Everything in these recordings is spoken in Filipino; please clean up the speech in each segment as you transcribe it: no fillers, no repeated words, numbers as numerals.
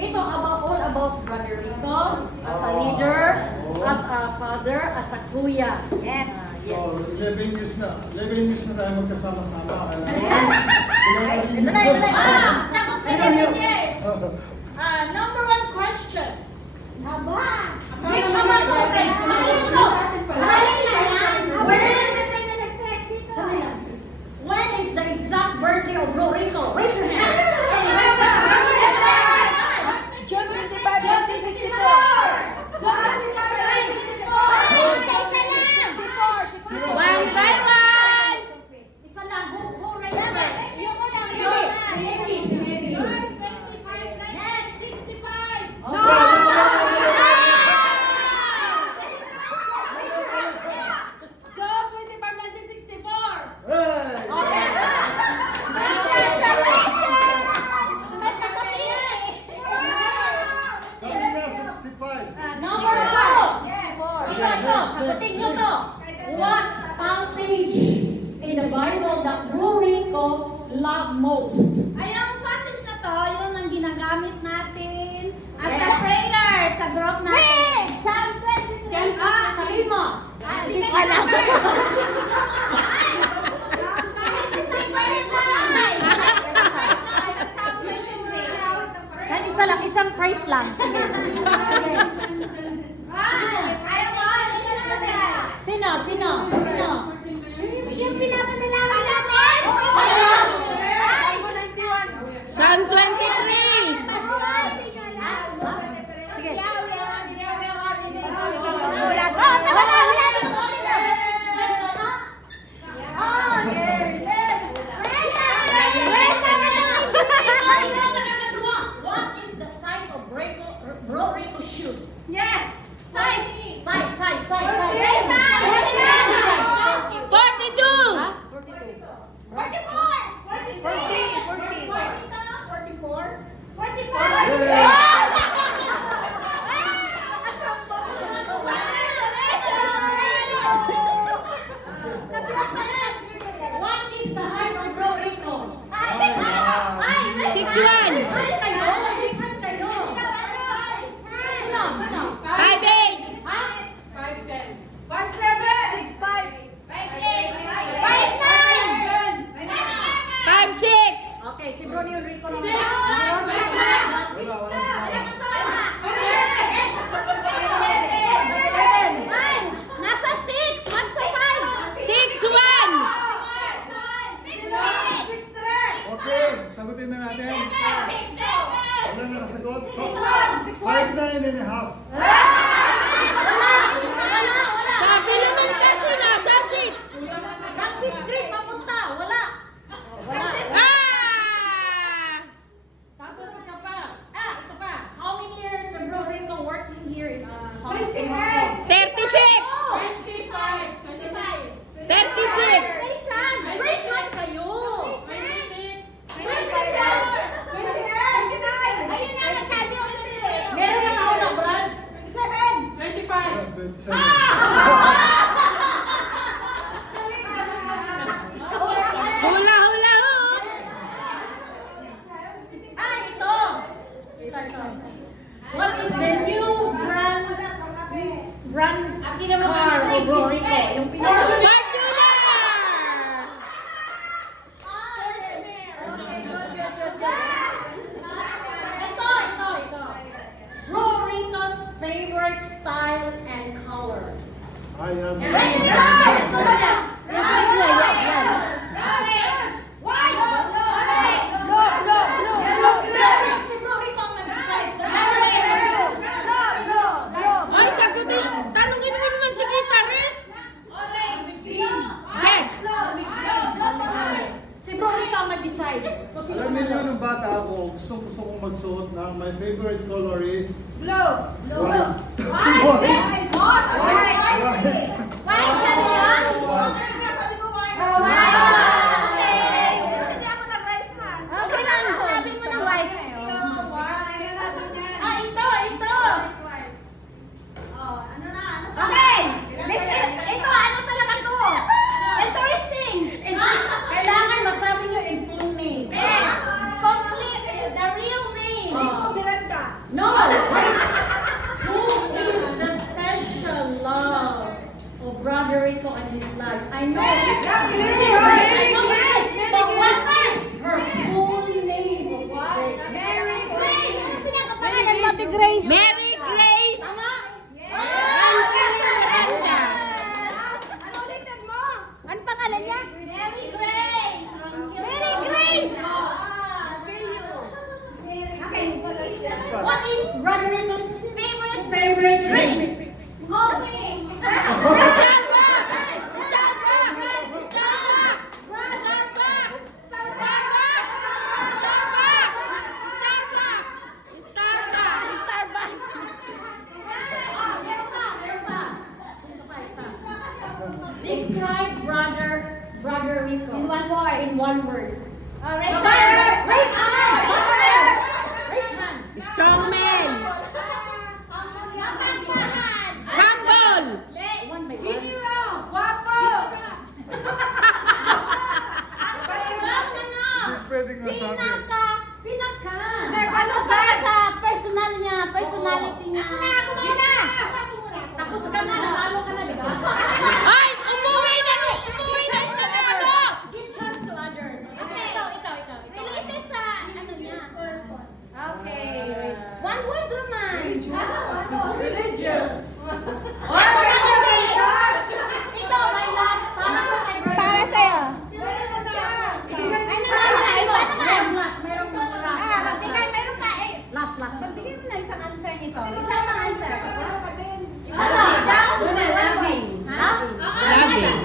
ito all about Brother Rico, as a leader, as a father, as a kuya. Yes. Yes. So, 11 years na. 11 years na tayo magkasama-sama. Ito na. Sakot na 11 years. Number one question. Haba. Miss naman ko. When is the exact birthday of Bro Rico? Raise your hand. June 25, 1964. June 25, 1964. One by one. Isa lang. Who raise your hand? Yung unang Si Mary. June 25, 1965. June 25, 1964. Sabi nga, 65. Number two. Ito, sagutin nyo to. What passage in the Bible that Bro Rico loved most? Ay, ang passage na to, yun ang ginagamit natin as a prayer sa group natin. Psalm 23. Sabi mo. Hindi ko alam. Kahit isa lang, isang price lang. Sino? Yung pinapanalangin namin. Psalm 23. Sige. What is the size of Bro Rico's shoes? Yes. Size. Size. 42. What is the height of Bro Rico? 6'1". Six kayo. Sino? 5'8". Ha? 5'6". Okay, si Bro Rico. Nasa 6. What's a 5? 6'1". Okay, sagutin na natin. Wala na nasagot. 5'9 and a half. Sabi naman kasi nasa 6. Francis Chris, papunta. Wala. Ah! Tapos isa pa. Ito pa. How many years is Bro Rico working here in Hong Kong? 36. 36. Raise hand kayo. Meron na nauna, Brad. 27. Hula, hula, hoop. Ito. What is the new brand car of Bro Rico? Yung Fortuner. Ito. Bro Rico's favorite style and color. I am. Si Bro Rico ang nag-decide. Ay, sagutin. Tanungin mo naman si guitarist. Yes. Si Bro Rico ang nag-decide. Kung sino Alam niyo manalo. nung bata ako, gusto kong magsuot na my favorite color is white. Kailangan masabi nyo in full name. Complete the real name. Oh. No! Who is the special love of Brother Rico and his life? I know. Mary Grace! But what is her full name of Sis Grace? Mary Grace! Ano pinakapangalan mo, Ate Grace? Mary Grace! Tama? Ano ulitin mo? Ano pangalan niya? Mary Grace! Mary Grace! Okay. What is Brother Rico's Favorite favorite drink? coffee! Describe Brother Rico. In one word. In one word. Raise Raise hand! Raise hand! Strong man! Humble! One by Jimmy one. Ross! Guapo! Hindi pwedeng masabi. Pinaka! Ano ba sa personal niya, personality niya? Tapos ka na, nanalo ka na, di ba? Ay! Umuwi na siya dito! Give chance to others. Ikaw. Related sa ano niya? Okay. One word, Roman. Religious. Ikaw, my last. Para sa'yo. Merong last. Meron ka eh. Last. Magbigay mo na isang answer nito. Isang mga answer. Isa lang. Loving. Ha? Loving.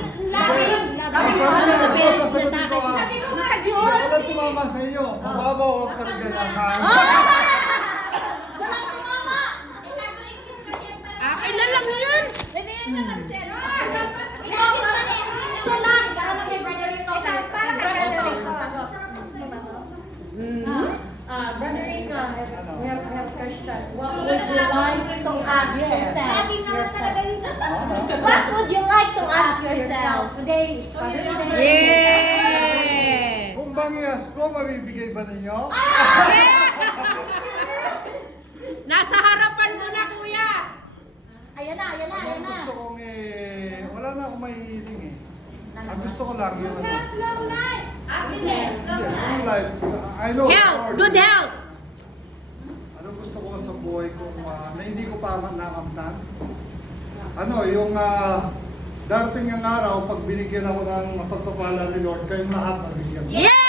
Sasagutin ko ah. Sabi mo nga, Diyos. Walang tumama sa iyo. Mababaw ang kaligayahan. Walang tumama. Akin na lang yun! Bibigyan mo ng zero. Ikaw, sa last. Para kay Brother Rico. Para kay Brother Rico. Sagot. Brother Rico, we have a question. What would you like to ask yourself? What would you like to ask yourself? Today is Father's Day. Yeah! Kung bangyas ko, mabibigay ba ninyo? Nasa harapan mo na, kuya! Ayan na. Ang gusto kong wala na akong mahihiling eh. Ang gusto ko lang yung Happiness. long life. I know. Health! Lord. Good health! Ano gusto ko sa buhay ko na hindi ko pa nakamtan? Ano, yung darating ang araw, pag binigyan ako ng pagpapala ni Lord, kayong lahat mabigyan. Yeah!